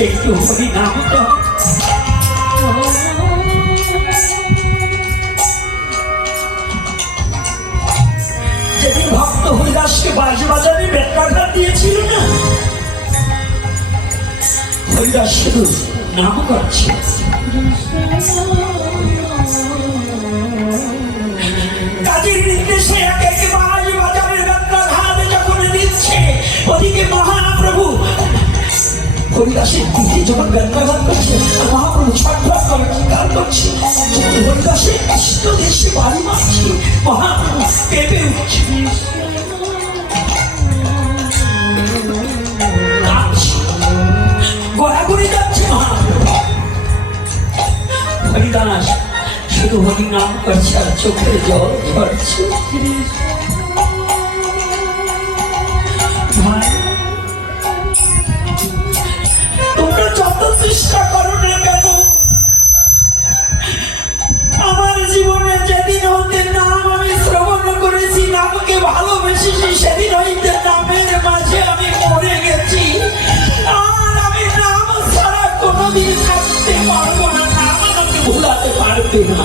একটু নাম তো যেদিন ভক্ত হরিদাসকে বাজি বাজারে বেটকাঘাত দিয়েছিল না হরিদাস শুধু নাম করছে কাজের নির্দেশে এক এক বাজি বাজারের বেটকাঘাত যখন দিচ্ছে, ওদিকে মহাপ্রভু হরিদাসের দিকে যখন বেটকাঘাত করছে আর মহাপ্রভু ছটফট করে চিৎকার করছে। হরিদাসের কৃষ্ণ দেশে বাড়ি মারছে মহাপ্রভু কেঁপে উঠছে। গড়াগড়ি যাচ্ছে মহাপ্রভু। হরিদাস, শুধু হরি নাম করছে আর চোখের জল ঝরছে। চেষ্টা করো না কেন? আমার জীবনে যেদিন হতে নাম আমি শ্রবণ করেছি, নামকে ভালোবেসেছি সেদিন হইতে নামের মাঝে আমি মরে গেছি। আর আমি নাম ছাড়া কোনোদিন থাকতে পারব না, নাম আমাকে ভুলাতে পারবে না।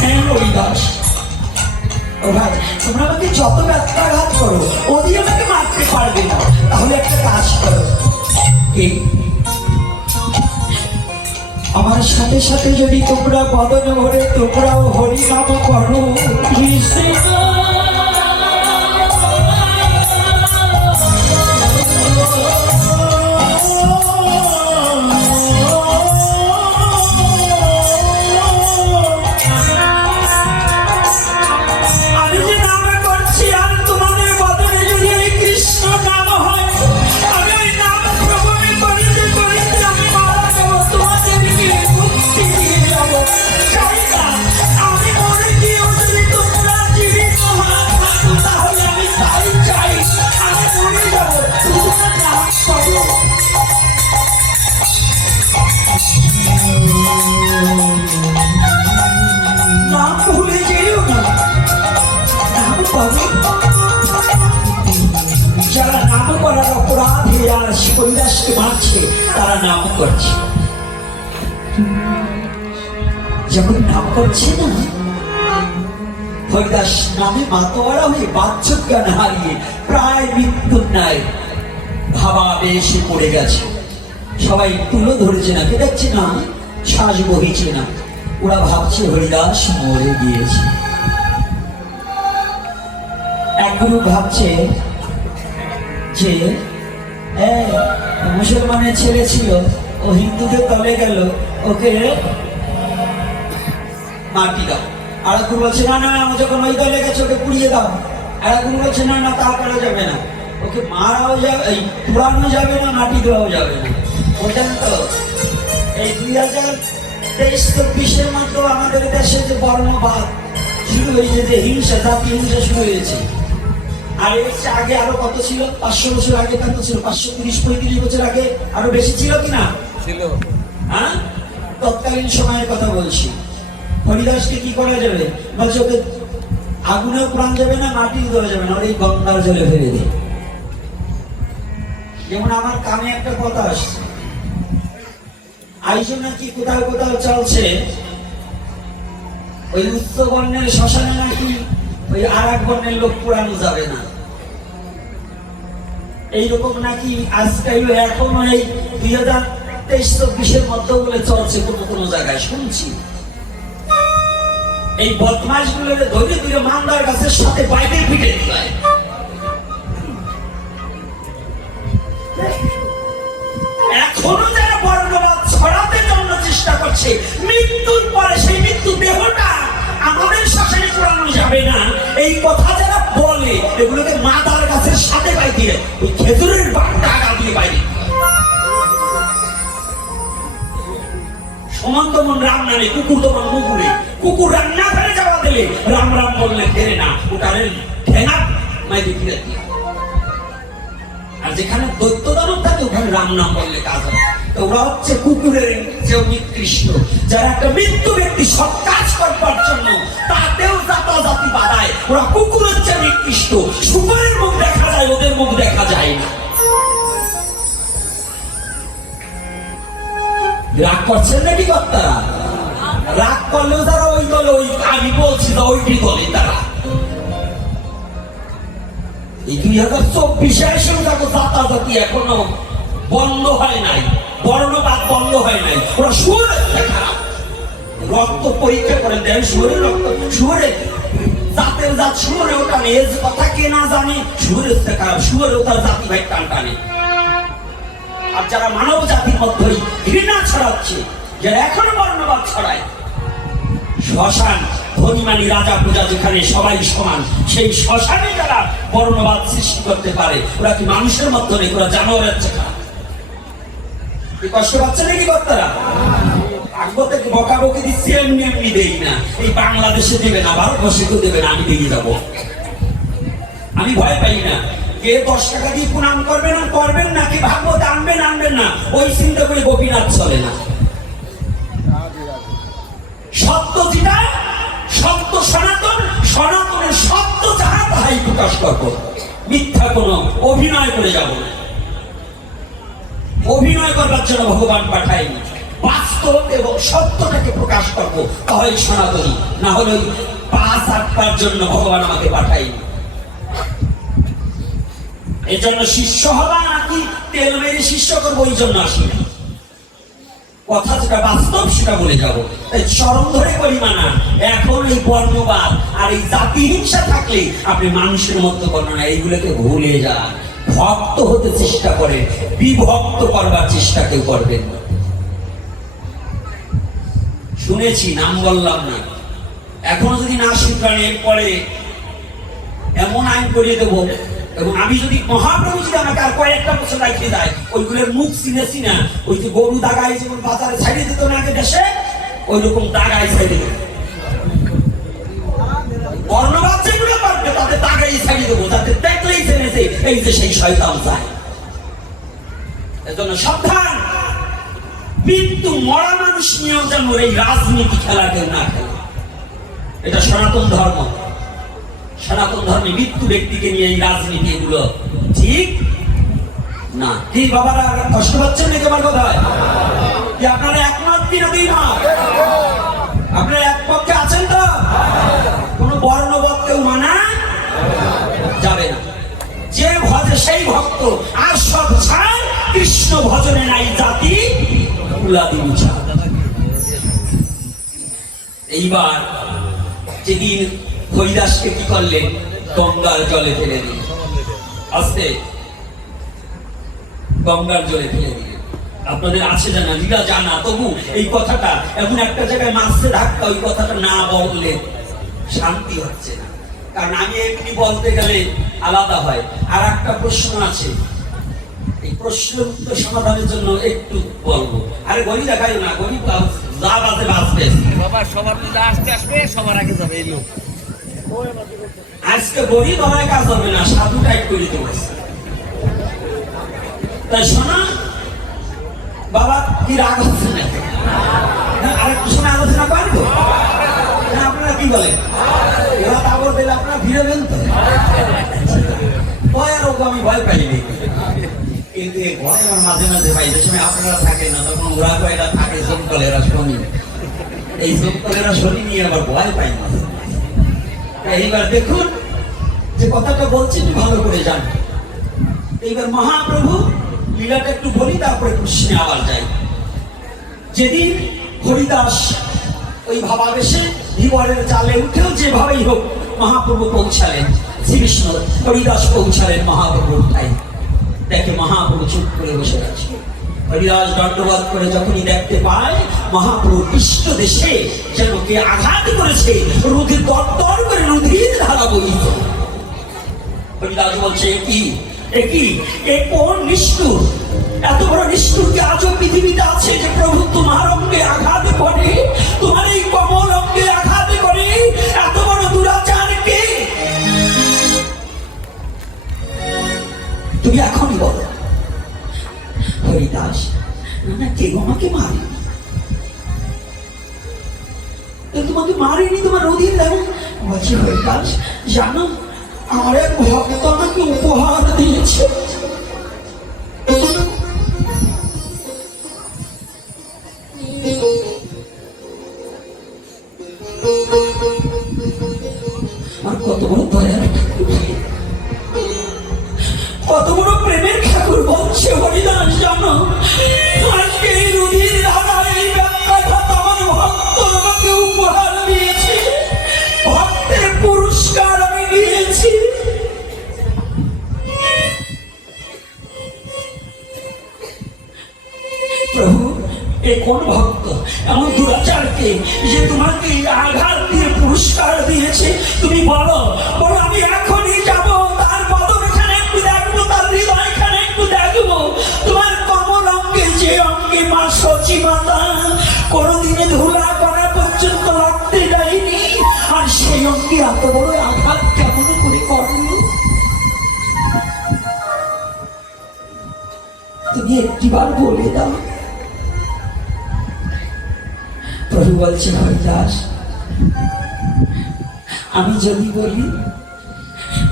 হ্যাঁ হরিদাস ও তোমরা আমাকে যত করো ওদি আমাকে মারতে পারবে না। তাহলে একটা কাজ করো। আমার সাথে সাথে যদি তোমরা বদন ভরে তোমরাও হরিনাম করো কৃষ্ণ হরিদাস নামে মাতোয়ারা হয়ে বাচ্চক জ্ঞান হারিয়ে প্রায় মৃত্যুর ন্যায় ভাবাবেশে পড়ে গেছে। সবাই তুলো ধরেছে না দেখছে না? শ্বাস বহিছে না। ওরা ভাবছে হরিদাস মরে গিয়েছে। এক ভাবছে যে মুসলমানের ছেলে ছিল, ও হিন্দুদের তলে গেল, ওকে মাটি দাও। আর এক বলছে না না ও যখন ওই দলে গেছে ওকে পুড়িয়ে দাও। আর এক বলছে না না তা করা যাবে না। ওকে মারাও যাবে এই পুরানো যাবে না মাটি দেওয়াও যাবে না। বোঝেন তো? এই দুই হাজার তেইশ চব্বিশের মতো আমাদের দেশে যে বর্ণবাদ শুরু হয়েছে যে হিংসা জাতি হিংসা শুরু হয়েছে? আর এর আগে আরও কত ছিল? পাঁচশো বছর আগে কত ছিল পাঁচশো তিরিশ পঁয়ত্রিশ বছর আগে আরও বেশি ছিল কিনা? ছিল। হ্যাঁ? তৎকালীন সময়ের কথা বলছি। হরিদাসকে কি করা যাবে? বলছে, ওকে আগুনেও প্রাণ যাবে না মাটি দেওয়া যাবে না ওর এই গঙ্গার জলে ফেলে দে যেমন আমার কানে একটা কথা আসছে। আইসো নাকি কোথাও কোথাও চলছে, ওই উচ্চ বর্ণের শ্মশানে নাকি ওই আর এক বর্ণের লোক পুরানো যাবে না? এইরকম নাকি আজকাল এখনও এই দুই হাজার তেইশ চব্বিশের মধ্যে বলে চলছে কোনো কোনো জায়গায়, শুনছি। এই বদমাসগুলো ধরে ধরে মান্দার গাছের সাথে বাইরে পিটে এখনও যারা বর্ণবাদ ছড়াতে জন্য চেষ্টা করছে, মৃত্যুর পরে সেই মৃত্যু দেহটা আমাদের শ্মশানে পোড়ানো যাবে না। এই কথা যারা বলে, এগুলোকে মাতার গাছের সাথে বাই দিয়ে ওই খেজুরের আগা দিয়ে বাইরে। সমান তমন রাম নামে, কুকুর তমন মুগুরে কুকুর রান্না করে যাওয়া দিলে, রাম রাম বললে, ফেরে না ওটারে মাইকে ফিরে দিয়ে আর যেখানে দৈত্য দানব থাকে, ওখানে রাম নাম বললে কাজ হয়। তো ওরা হচ্ছে কুকুরের নিকৃষ্ট। যারা একটা মৃত্যু ব্যক্তি সব কাজ করবার জন্য, তাতেও জাতি বাড়ায় ওরা কুকুরের চেয়ে নিকৃষ্ট। শুকুরের মুখ দেখা যায়, ওদের মুখ দেখা যায় না। রাগ করছেন নাকি কর্তারা রাগ করলেও তারা ওই দলে ওই আমি বলছি তো ওইটি দলে তারা। এই দুই হাজার চব্বিশে এসেও দেখো জাতাজাতি এখনও বন্ধ হয় নাই। বর্ণবাদ বন্ধ হয় নাই। ওরা খারাপ। রক্ত পরীক্ষা করে দেয় শুয়োরের রক্ত শুয়োরে জাতের জাত শুয়োরে ওটা নেই কথা কে না জানে থেকে খারাপ শুয়োরে ওটার জাতি ভাই টান টানে আর যারা মানব জাতির মধ্যেই ঘৃণা ছড়াচ্ছে, যারা এখনও বর্ণবাদ ছড়ায়, শ্মশান, ধনীমানি রাজা পূজা যেখানে সবাই সমান, সেই শ্মশানে যারা বর্ণবাদ সৃষ্টি করতে পারে, ওরা কি মানুষের মধ্যে নেই, ওরা জানোয়ারের চেখা কষ্ট পাচ্ছে নাকি কর্তারা? দিচ্ছি? এমনি এমনি দেই না। এই বাংলাদেশে দেবে না, ভারতবর্ষে কেউ দেবে না, আমি দিয়ে যাব। আমি ভয় পাই না। কে দশ টাকা দিয়ে প্রণাম করবেন আর করবেন না, কি ভাগবত আনবেন আনবেন না, ওই চিন্তা করে গোপীনাথ চলে না। সত্য যেটা, সত্য সনাতন, সনাতনের সত্য যাহা, তাহাই প্রকাশ করব। মিথ্যা কোনো অভিনয় করে যাব অভিনয় করবার জন্য ভগবান পাঠায়নি। বাস্তব এবং সত্যটাকে প্রকাশ করব তাহলে সনাতনী। না হলে পাঁচ আটটার জন্য ভগবান আমাকে পাঠায়নি। এই জন্য শিষ্য হবা নাকি তেল মেরে শিষ্য করব ওই জন্য আসি না। কথা যেটা বাস্তব, সেটা বলে যাব। তাই চরম ধরে করি মানা, এখন এই বর্ণবাদ আর এই জাতি হিংসা থাকলে আপনি মানুষের মতো করেন না, এইগুলোকে ভুলে যান। ভক্ত হতে চেষ্টা করেন বিভক্ত করবার চেষ্টা কেউ করবেন না। শুনেছি, নাম বললাম না। এখনও যদি না শুক্রানে পরে এমন আইন করিয়ে দেবো এবং আমি যদি মহাপ্রভু যদি আমাকে আর কয়েকটা বছর রাখতে দেয়, ওইগুলোর মুখ ওই যে গরু দাগাই যেমন বাজারে ছাড়িয়ে দিত না আগে দেশে ওই রকম দাগাই ছাড়িয়ে বর্ণবাদ যেগুলো পারবে ছাড়িয়ে দেবো দেখলেই এই যে সেই এজন্য সাবধান। মৃত্যু মরা মানুষ নিয়েও যেন এই রাজনীতি খেলা কেউ না খেলে। এটা সনাতন ধর্ম। সনাতন ধর্মে মৃত্যু ব্যক্তিকে নিয়ে এই রাজনীতি এগুলো ঠিক? না। কি বাবারা, কষ্ট পাচ্ছেন নাকি আমার কথা কি আপনারা একমত কি না? আপনারা এক পক্ষে আছেন তো? কোন বর্ণবদ কেউ মানা যাবে না। যে ভজে সেই ভক্ত। আর সব ছাড়, কৃষ্ণ ভজনে নাই জাতি, কুলাদি বুঝা এইবার যেদিন হরিদাসকে কি করলেন? গঙ্গার জলে ফেলে দিলেন। আস্তে। গঙ্গার জলে ফেলে দিলেন। আপনাদের আছে জানা দিদা জানা, তবু এই কথাটা এমন একটা জায়গায় মাসে ধাক্কা, ওই কথাটা না বললে শান্তি হচ্ছে না। কারণ আমি এমনি বলতে গেলে আলাদা হয়। আর একটা প্রশ্ন আছে। এই প্রশ্নের উত্তর সমাধানের জন্য একটু বলব। আরে গণি দেখাই না গণি যা বাজে বাঁচবে বাবা, সবার মধ্যে আসতে আসবে, সবার আগে যাবে, এই লোক। আজকে গরিব আমার কাজ হবে না সাধু টাইপ করে বলছে। তাই শোনা বাবা কি রাগ হচ্ছে না হ্যাঁ, আরেকটু শুনে আলোচনা তো। হ্যাঁ, আপনারা কি বলেন? তাবর দিলে আপনারা ভিড়বেন তো। ভয় আমি ভয় পাইনি কিন্তু এই আমার মাঝে মাঝে পাই যে সময় আপনারা থাকেন না তখন ওরা থাকে শনি। এই শনি নিয়ে আবার ভয় পাই না। এইবার দেখুন যে কথাটা বলছি একটু ভালো করে জান এইবার মহাপ্রভু লীলাটা একটু বলি, তারপরে কৃষ্ণে আবার যাই। যেদিন হরিদাস ওই ভাবাবেশে ধীবরের জালে উঠেও যেভাবেই হোক মহাপ্রভু পৌঁছালেন, শ্রীকৃষ্ণ হরিদাস পৌঁছালেন মহাপ্রভুর তাই দেখে মহাপ্রভু চুপ করে বসে আছে হরিদাস দণ্ডবাদ করে যখনই দেখতে পায়, মহাপ্রভু কৃষ্ণ দেশে যেন কে আঘাত করেছে, রুধির দর করে রুধির ধারা বইত হরিদাস বলছে কি? এ কি? এ কোন নিষ্ঠুর? এত বড় নিষ্ঠুর কি আজও পৃথিবীতে আছে যে প্রভু তোমার অঙ্গে আঘাত করে? তোমার এই কমল অঙ্গে হরিদাস না না কেউ আমাকে মারে তোমাকে মারেনি তোমার অধীন দেখো বলছি হরিদাস জানো আমার এক ভক্ত আমাকে উপহার দিয়েছে। এ কোন ভক্ত এমন দুরাচারকে যে তোমাকে আঘাত দিয়ে পুরস্কার দিয়েছে? তুমি বলো বলো, আমি এখনই যাব। তার বদনখানে একটু দেখব, তার হৃদয়খানে একটু দেখব। তোমার কমল অঙ্গে, যে অঙ্গে মা কোনোদিনে ধুলা করা পর্যন্ত দেয়নি। আর সেই অঙ্গে এত বড় আঘাত কেমন করে করল? তুমি একটিবার বলে দাও। প্রভু বলছে হরিদাস আমি যদি বলি,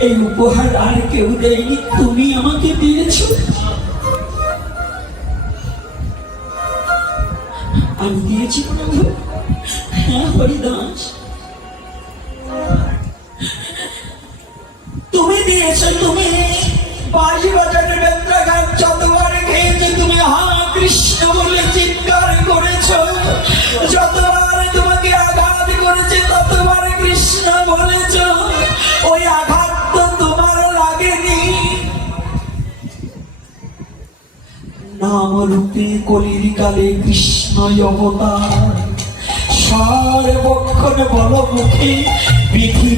এই উপহার আর কেউ দেয়নি, তুমি আমাকে দিয়েছ। আমি দিয়েছি প্রভু হ্যাঁ হরিদাস। তুমি দিয়েছ, তুমি। বাজি বাজারে বেত্রাঘাট যতবার খেয়েছে, তুমি হা কৃষ্ণ বলে চিৎকার করেছ। যতবার নাম রূপে কলির কালে কৃষ্ণ অবতার। সর্বক্ষণ বল বিধি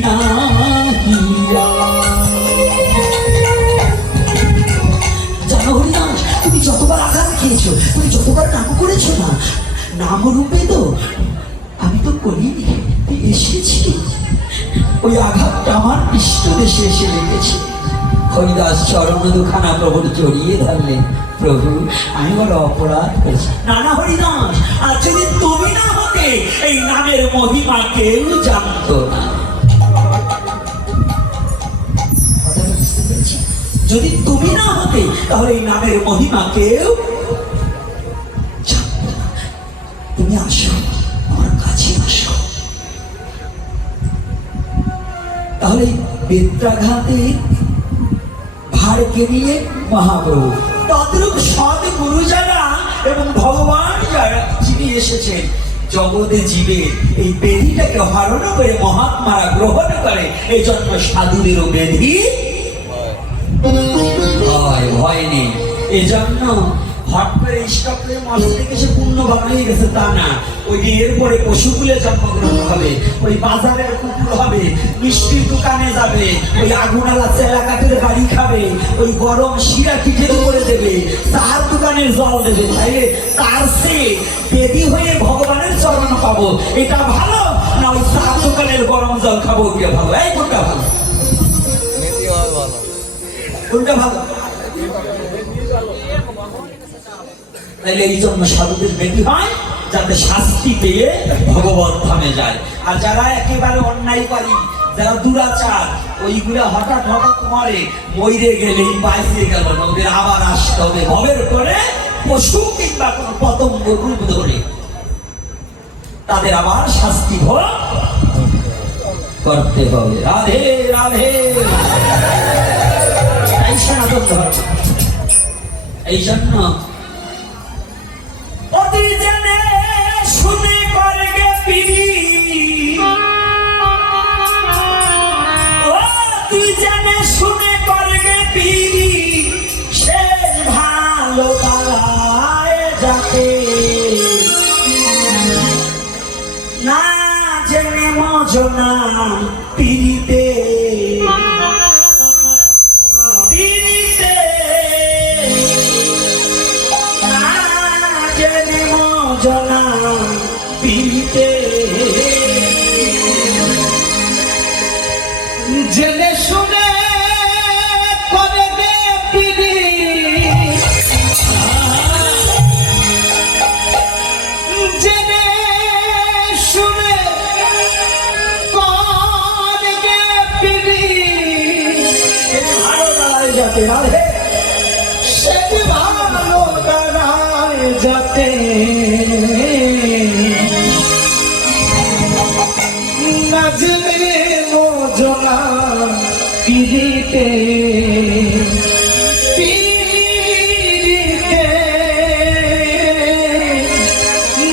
হরিদাস তুমি যতবার আঘাত খেয়েছো, তুমি যতবার নাম করেছ না নাম রূপে তো আমি তো করিনি, এসেছি। ওই আঘাতটা আমার পৃষ্ঠ দেশে এসে লেগেছে। হরিদাস চরণ দুখানা প্রভুর জড়িয়ে ধরলেন। প্রভু, আমি বড় অপরাধ করেছি। না না হরিদাস, আর যদি তুমি না হতে, এই নামের মহিমা কেউ জানতো না? যদি তুমি না হতে, তাহলে এই নামের মহিমা কেউ তুমি আসো, আমার কাছে আসো। তাহলে বেত্রাঘাতে ভারকে নিয়ে মহাপ্রভু তদ্রুপ সৎ গুরু যারা এবং ভগবান যারা যিনি এসেছেন জগতে জীবে। এই বেদিটাকে হরণ করে মহাত্মারা গ্রহণ করে। এই জন্য সাধুদেরও বেদি। ভয় ভয় নেই। এই জন্য হট করে থেকে সে পূর্ণ গেছে তা না। ওই এরপরে জন্মগ্রহণ হবে। ওই বাজারের কুকুর হবে, মিষ্টির দোকানে যাবে, ওই আগুনালা চেলা কাঠের বাড়ি খাবে, ওই গরম শিরা পিঠে করে দেবে তার দোকানের জল দেবে তাইলে তার সে বেদি হয়ে ভগবানের চরণ পাবো, এটা ভালো? না ওই চার দোকানের গরম জল খাব, ওইটা ভালো। এই, কোনটা ভালো? কোনটা ভালো? তাইলে এই জন্য সাধুদের বেটি হয়। যাতে শাস্তি পেয়ে ভগবত ধামে যায়। আর যারা একেবারে অন্যায় করি যারা দুরাচার, ওইগুলা হঠাৎ হঠাৎ মরে মরে গেলেই বাইসে গেল ওদের আবার আসতে হবে। ভবের করে পশু কিংবা কোনো পতঙ্গ রূপ ধরে। তাদের আবার শাস্তি ভোগ করতে হবে। রাধে রাধে। এই জন্য অতি বোঝো না পিড়ি পিড়িতে পিড়িতে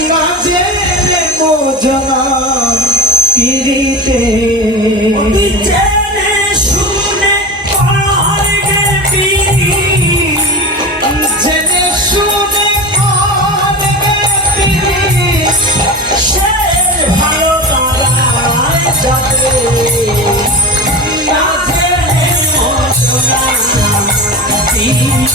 নাচে মোজনা পিড়িতে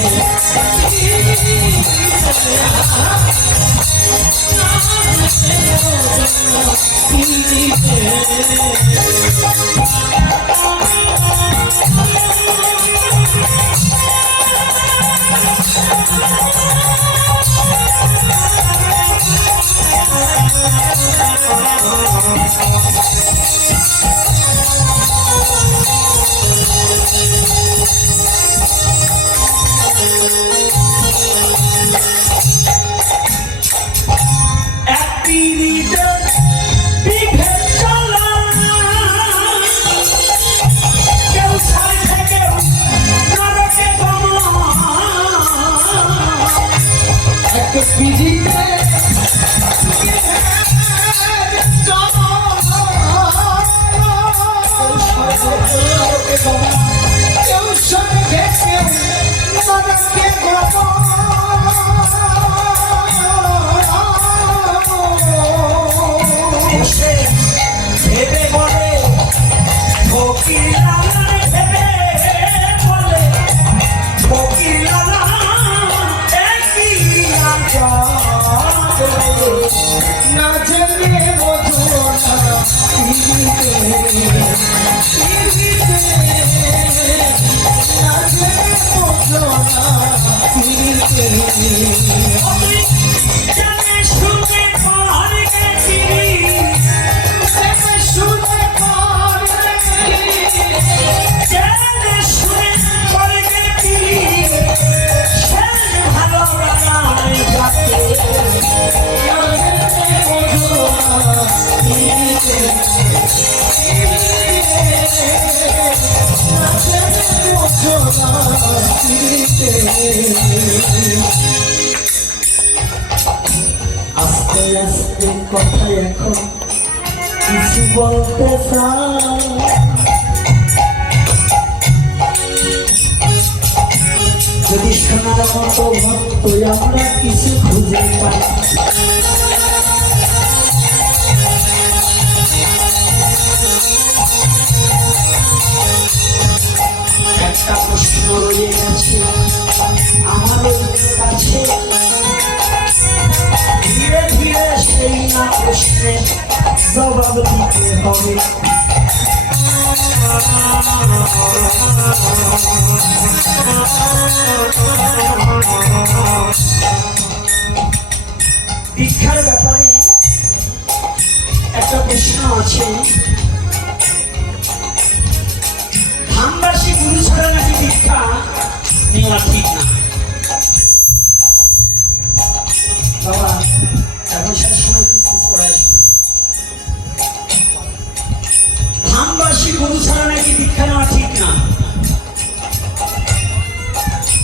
Oh, আস্তে আস্তে কথা এখন কিছু বলতে যদি শোনার মতো ভক্ত আমরা কিছু খুঁজে পাই। একটা প্রশ্ন না প্রশ্নের জবাব হবে ব্যাপারে একটা প্রশ্ন আছে। ধানবাসী গুরু ছাড়া দীক্ষা নেওয়া ঠিক না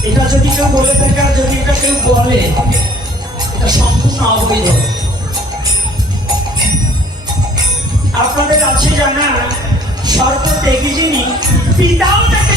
এটা যদি কেউ বলে থাকে আর যদি এটা কেউ বলে এটা সম্পূর্ণ অবৈধ আপনাদের আছে জানা সর্ব ত্যাগী যিনি, পিতাও তাকে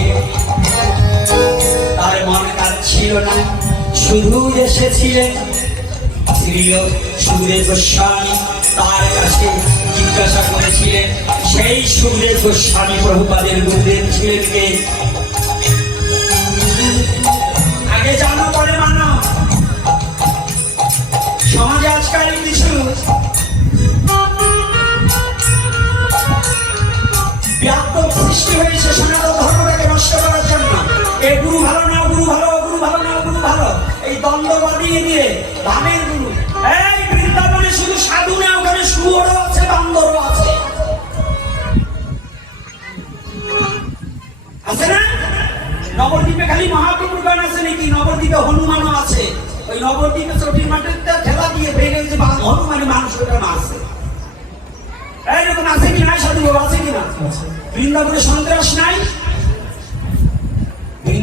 কাঁদছিল না শুধু এসেছিলেন সুরেশ গোস্বামী তার কাছে জিজ্ঞাসা করেছিলেন, সেই গোস্বামী প্রভুপাদের আগে জানো পরে মানো। সমাজে আজকাল কিছু ব্যাপক সৃষ্টি হয়েছে সনাতন ধর্মটাকে নষ্ট করার জন্য। এ গুরু ভালো দিয়ে রামের গুরু। এই বৃন্দাবনে শুধু সাধু না, ওখানে শুয়োরও আছে, বান্দরও আছে। আছে না? নবদ্বীপে খালি মহাপ্রভুর গান আছে নাকি? নবদ্বীপে হনুমানও আছে। ওই নবদ্বীপে চটির মাঠের খেলা দিয়ে ভেঙে যে বা- হনুমানে মানুষ ওটা আছে। এইরকম আছে কি নাই সাধু আছে কি না? বৃন্দাবনে সন্ত্রাস নাই?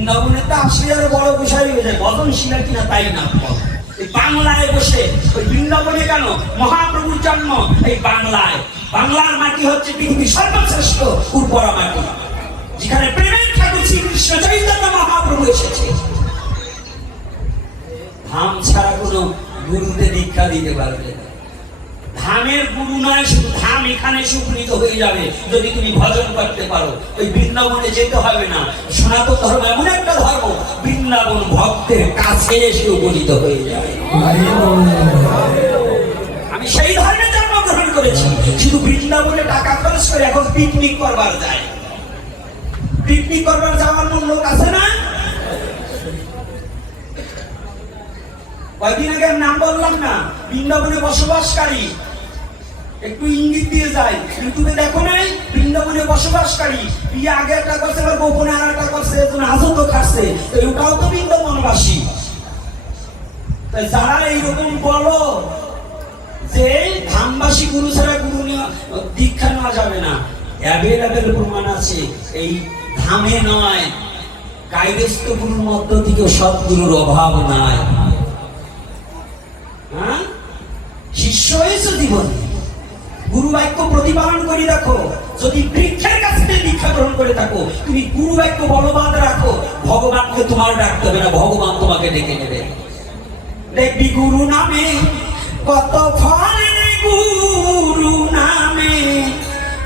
বৃন্দাবনে তো আসলে আরও বড় বিষয় হয়ে যায় বদনশীলা কিনা তাই না? বাংলায় বসে, ওই বৃন্দাবনে কেন মহাপ্রভুর জন্ম? এই বাংলায়। বাংলার মাটি হচ্ছে পৃথিবীর সর্বশ্রেষ্ঠ উর্বরা মাটি। যেখানে প্রেমের ঠাকুর শ্রীকৃষ্ণ চৈতন্য মহাপ্রভু এসেছে। ধাম ছাড়া কোনো গুরুতে দীক্ষা দিতে পারবে ধামের গুরু নয় শুধু ধাম এখানে সুপ্রীত হয়ে যাবে যদি তুমি ভজন করতে পারো। ওই বৃন্দাবনে যেতে হবে না। সনাতন ধর্ম এমন একটা ধর্ম, বৃন্দাবন ভক্তের কাছে এসে উপনীত হয়ে যাবে আমি সেই ধর্মে জন্মগ্রহণ করেছি। শুধু বৃন্দাবনে টাকা খরচ করে এখন পিকনিক করবার যায়। পিকনিক করবার যাওয়ার মূল লোক আছে না? কয়দিন আগে নাম বললাম না, বৃন্দাবনে বসবাসকারী। একটু ইঙ্গিত দিয়ে যায় ইউটিউবে দেখো নাই, বৃন্দাবনে বসবাসকারী। বিয়ে আগে একটা করছে এবার গোপনে আর একটা করছে তুমি আজও খাচ্ছে তো ওটাও তো বৃন্দাবনবাসী। তাই যারা এইরকম বলো যে ধামবাসী গুরু ছাড়া গুরু দীক্ষা নেওয়া যাবে না। অ্যাভেলেবেল প্রমাণ আছে, এই ধামে নয়। কায়দেস্ত গুরুর মধ্য থেকে সদ্গুরুর অভাব নাই। হ্যাঁ? শিষ্য হয়েছে জীবনে। গুরু বাক্য প্রতিপালন করে রাখো। যদি বৃক্ষের কাছ থেকে দীক্ষা গ্রহণ করে থাকো, তুমি গুরু বাক্য বলবান রাখো। ভগবানকে তোমার ডাকতে হবে না, ভগবান তোমাকে ডেকে নেবে। দেখবি গুরু নামে, কত ফলে গুরু নামে,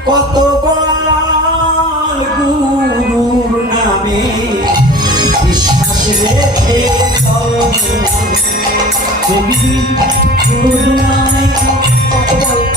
কত বল গুরুর নামে। বিশ্বাস রেখে দেখবি গুরু নামে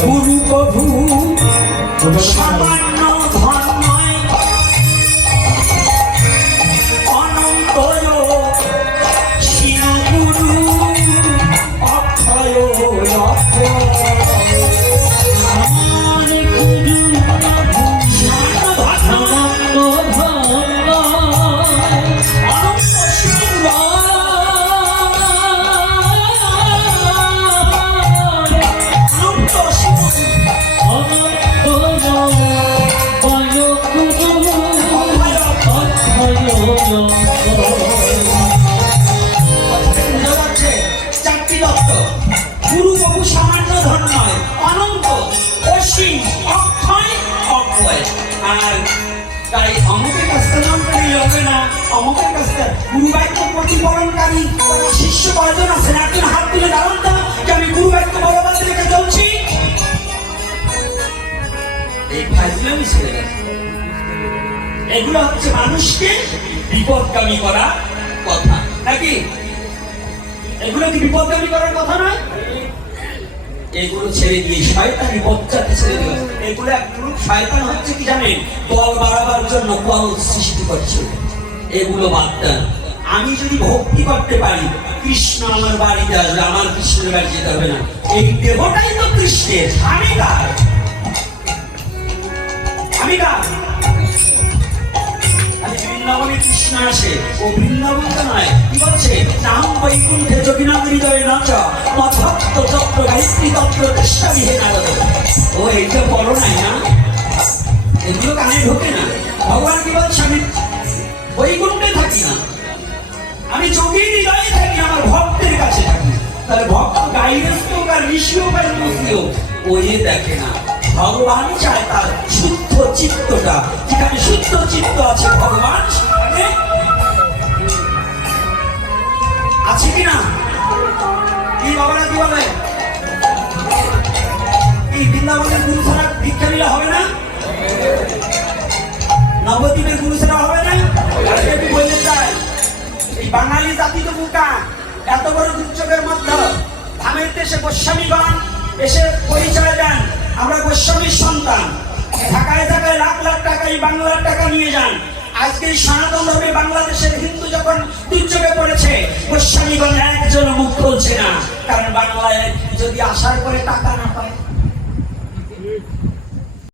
গুরু প্রভু সামান্য এগুলো হচ্ছে মানুষকে বিপদগামী করা কথা। নাকি? এগুলো কি বিপদগামী করার কথা নয়? এগুলো ছেড়ে দিয়ে শয়তানি ছেড়ে দিল। এগুলো শয়তান হচ্ছে কি জানেন? বল বাড়াবার জন্য বল সৃষ্টি করছে। এগুলো বাদ দেন। আমি যদি ভক্তি করতে পারি, কৃষ্ণ আমার বাড়িতে আসবে আমার কৃষ্ণের বাড়ি যেতে হবে না। এই দেহটাই তো কৃষ্ণের, আমি কার আমি কার আজ বৃন্দাবনে কৃষ্ণ আসে ও বৃন্দাবন নয়। কি বলছে? নাম বৈকুণ্ঠে যোগীনাথ হৃদয়ে নাচ মধত্ত চক্র গায়ত্রী তত্র কৃষ্ণ বিহে নারদ। ও এইটা বলো নাই না? এগুলো কানে ঢোকে না। ভগবান কি বলছে? আমি বৈকুণ্ঠে থাকি হৃদয়ে থাকি, আমার ভক্তের কাছে থাকি। তাহলে ভক্ত গাইরেস্ট হোক আর ঋষি ওই দেখে না। ভগবান চায় তার চিত্তটা। যেখানে শুদ্ধ চিত্ত আছে, ভগবান সেখানে আছে কি না কি বাবারা কি বলে এই বৃন্দাবনের গুরু ছাড়া নিলে হবে না? নবদ্বীপের গুরু ছাড়া হবে না? বলতে চাই এই বাঙালি জাতি তো বোকা। এত বড় দুর্যোগের মধ্যে ধামের দেশে গোস্বামীগণ এসে পরিচয় দেন। আমরা গোস্বামীর সন্তান। ঢাকায় ঢাকায় লাখ লাখ টাকা এই বাংলার টাকা নিয়ে যান। আজকে সনাতন ধর্মে বাংলাদেশের হিন্দু যখন দুর্যোগে পড়েছে, গোস্বামীগণ একজন মুখ খুলছে না। কারণ বাংলায় যদি আসার পরে টাকা না পায়